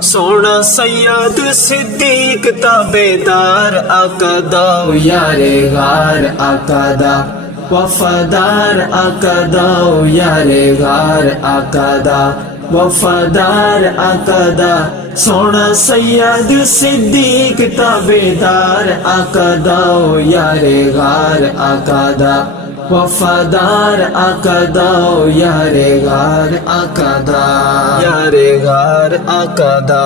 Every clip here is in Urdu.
سونا سید صدیق تابیدار آقا دا یار غار آقا دا وفادار آقا دا یار غار آقا دا وفادار آقا دا سونا سید صدیق تابیدار آقا دا یار غار آقا دا وفادار آقا دا یار غار آقا دا یار غار آقا دا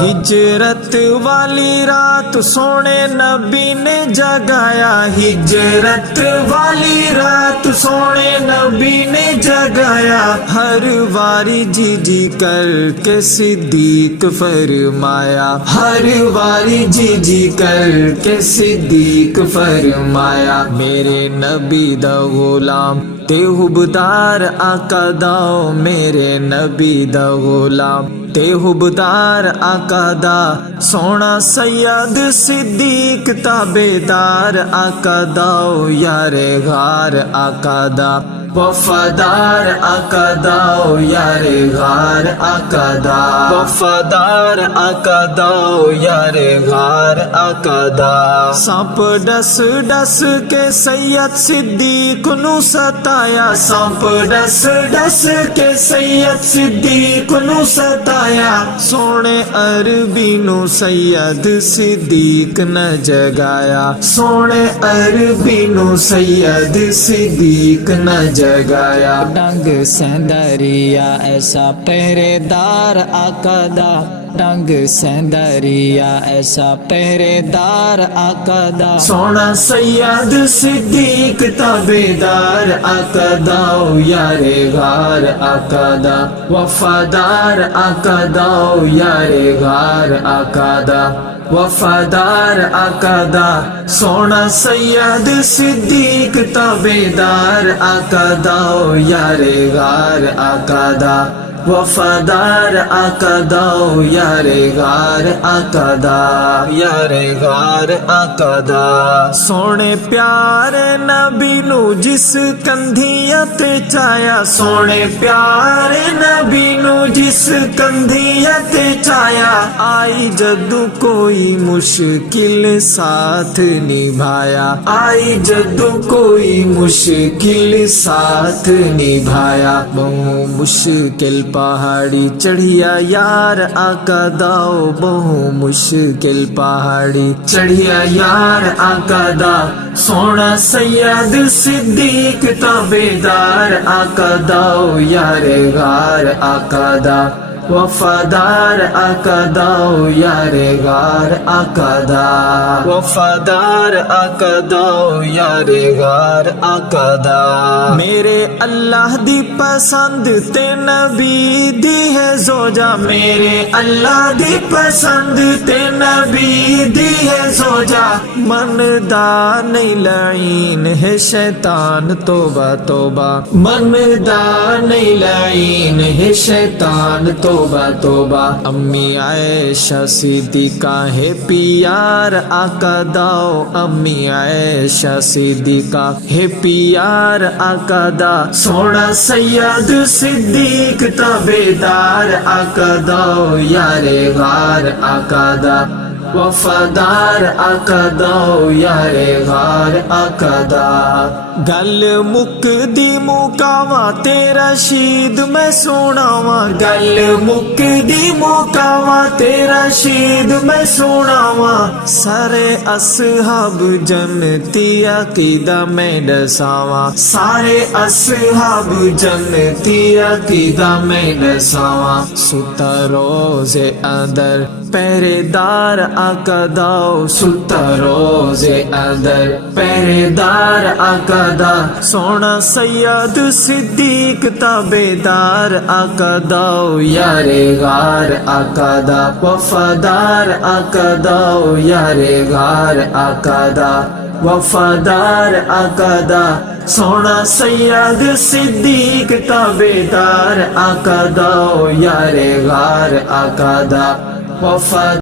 ہجرت والی رات سونے نبی نے جگایا ہجرت والی رات سونے نبی نے جگایا ہر واری جی جی کر کے صدیق فرمایا ہر واری جی جی کر کے صدیق فرمایا میرے نبی دا غلام تے حبدار آقا دا میرے نبی دا غلام تے حبدار آقا دا سونا سید صدیق تابیدار آقا دا یار غار آقا دا وفادار آقا دا یار غار آقا دا وفادار آقا دا یار غار آقا دا سانپ ڈس ڈس کے سید صدیق نو ستایا سانپ ڈس ڈس کے سید صدیق نو ستایا سونے عربی نو سید صدیق نہ جگایا سونے عربی نو سید صدیق نہ جگایا ڈنگ سندریا ایسا پہرے دار آقا دا ڈنگ سندریا ایسا پہرے دار آقا دا سونا سید صدیق تابیدار آقا دا یار غار آقا دا وفادار آقا دا یار غار آقا دا وفادار آقا دا سونا سید صدیق تابیدار آقا دا یار غار آقا دا وفادار آقا دا یار غار آقا دا یار غار آقا دا سونے پیارے نبی نو جس کندھیت چایا سونے پیارے نبی نو جس کندھیت چایا آئی جدو کوئی مشکل ساتھ نبھایا آئی جدو کوئی مشکل ساتھ نبھایا بہو مشکل پہاڑی چڑھیا یار آقا داؤ بہو مشکل پہاڑی چڑھیا یار آقا دا سونا سید صدیق تابیدار آقا داؤ یار غار آقا دا وفادار آقا دا یار غار آقا دا وفادار آقا دا یار غار آقا دا میرے اللہ دی پسند تے نبی دی ہے زوجہ میرے اللہ دی پسند تے نبی دی ہے زوجہ من دا نہیں لعین ہے شیطان توبہ توبہ من دا نہیں لعین ہے شیطان توبہ توبہ امی عائشہ صدیقہ ہے پیار آقا داؤ امی عائشہ صدیقہ ہے پیار آقا دا سونا سید صدیق تابیدار آقا داؤ یار غار آقا دا وفادار آقا دا یار غار آقا دا گل مک دی مکاواں تیرا شید میں سناواں گل مک دی مکاواں تیرا شید میں سناواں سارے اصحاب جنتی عقیدہ میں ڈساواں سارے اصحاب جنتی عقیدہ میں ڈساواں ستا روز اندر پہرے دار آقا داؤ ستا روز اندر پہرے دار آقا دا سونا سید صدیق تابیدار آقا داؤ یار غار آقا دا وفادار آقا داؤ یار غار آقا دا وفادار آقا دا سونا سید صدیق تابیدار آقا داؤ یار غار آقا دا وفادار